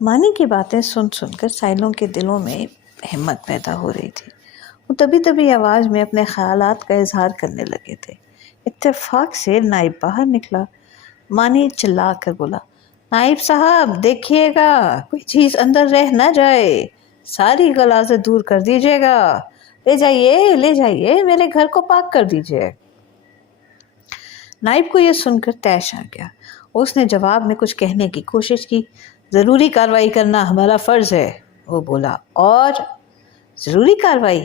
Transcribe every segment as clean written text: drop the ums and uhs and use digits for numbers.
مانی کی باتیں سن سن کر سائلوں کے دلوں میں ہمت پیدا ہو رہی تھی۔ وہ دبی دبی آواز میں اپنے خیالات کا اظہار کرنے لگے تھے۔ اتفاق سے نائب باہر نکلا۔ مانی چلا کر بولا، نائب صاحب دیکھیے گا کوئی چیز اندر رہ نہ جائے، ساری غلاظت دور کر دیجیے گا، لے جائیے میرے گھر کو پاک کر دیجیے۔ نائب کو یہ سن کر طیش آ گیا۔ اس نے جواب میں کچھ کہنے کی کوشش کی۔ ضروری کارروائی کرنا ہمارا فرض ہے، وہ بولا۔ اور ضروری کارروائی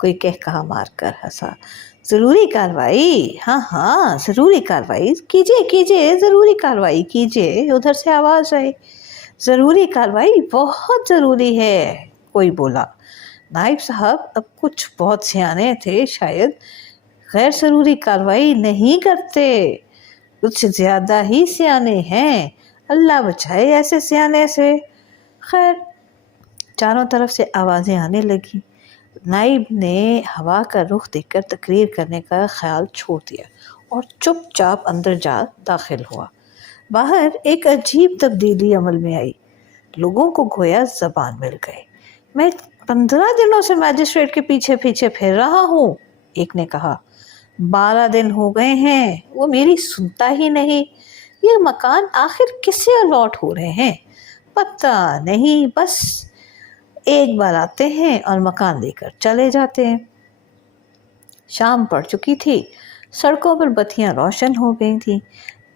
کوئی کہا مار کر ہنسا۔ ضروری کارروائی، ہاں ضروری کارروائی کیجیے ضروری کارروائی کیجیے، ادھر سے آواز آئی۔ ضروری کارروائی بہت ضروری ہے، کوئی بولا۔ نائب صاحب اب کچھ بہت سیانے تھے، شاید غیر ضروری کارروائی نہیں کرتے، کچھ زیادہ ہی سیانے ہیں، اللہ بچائے ایسے سیانے سے۔ خیر، چاروں طرف سے آوازیں آنے لگیں۔ نائب نے ہوا کا رخ دیکھ کر تقریر کرنے کا خیال چھوڑ دیا اور چپ چاپ اندر جا داخل ہوا۔ باہر ایک عجیب تبدیلی عمل میں آئی، لوگوں کو گویا زبان مل گئی۔ میں 15 دنوں سے میجسٹریٹ کے پیچھے پھر رہا ہوں، ایک نے کہا۔ 12 دن ہو گئے ہیں، وہ میری سنتا ہی نہیں۔ یہ مکان آخر کس سے الاٹ ہو رہے ہیں؟ پتہ نہیں، بس ایک بار آتے ہیں اور مکان لے کر چلے جاتے ہیں۔ شام پڑ چکی تھی، سڑکوں پر بتیاں روشن ہو گئی تھیں۔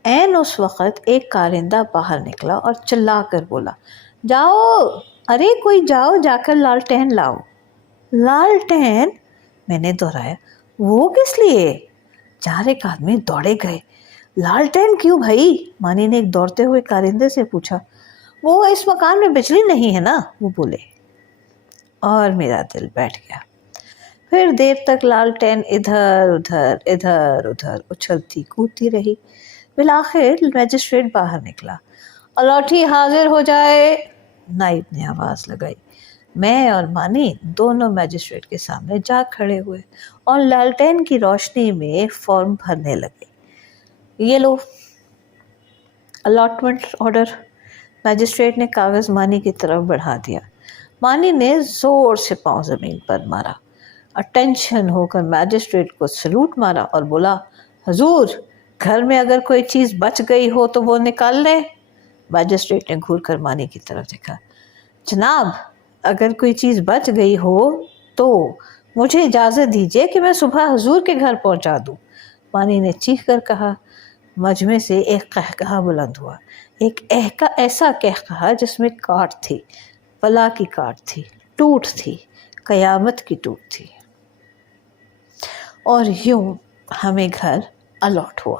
عین اس وقت ایک کارندہ باہر نکلا اور چلا کر بولا، جاؤ، ارے کوئی جاؤ، جا کر لالٹین لاؤ۔ لالٹین؟ میں نے دہرایا، وہ کس لیے؟ 4 ایک آدمی دوڑے گئے۔ لالٹین کیوں بھائی؟ مانی نے ایک دوڑتے ہوئے کارندے سے پوچھا۔ وہ اس مکان میں بجلی نہیں ہے نا، وہ بولے، اور میرا دل بیٹھ گیا۔ پھر دیر تک لالٹین ادھر ادھر اچھلتی کودتی رہی۔ بالآخر میجسٹریٹ باہر نکلا۔ الاٹھی حاضر ہو جائے، نائب نے آواز لگائی۔ میں اور مانی دونوں میجسٹریٹ کے سامنے جا کھڑے ہوئے اور لالٹین کی روشنی میں فارم بھرنے لگے۔ یہ لو الاٹمنٹ آرڈر۔ میجسٹریٹ نے کاغذ مانی کی طرف بڑھا دیا۔ مانی نے زور سے پاؤں زمین پر مارا۔ اٹینشن ہو کر میجسٹریٹ کو سلوٹ مارا اور بولا، حضور، گھر میں اگر کوئی چیز بچ گئی ہو تو وہ نکال لیں۔ میجسٹریٹ نے گھور کر مانی کی طرف دیکھا۔ جناب، اگر کوئی چیز بچ گئی ہو تو مجھے اجازت دیجیے کہ میں صبح حضور کے گھر پہنچا دوں، مانی نے چیخ کر کہا۔ مجمع سے ایک قہقہہ بلند ہوا، ایک ایسا قہقہہ جس میں کاٹ تھی، بلا کی کاٹ تھی، ٹوٹ تھی، قیامت کی ٹوٹ تھی۔ اور یوں ہمیں گھر الاٹ ہوا۔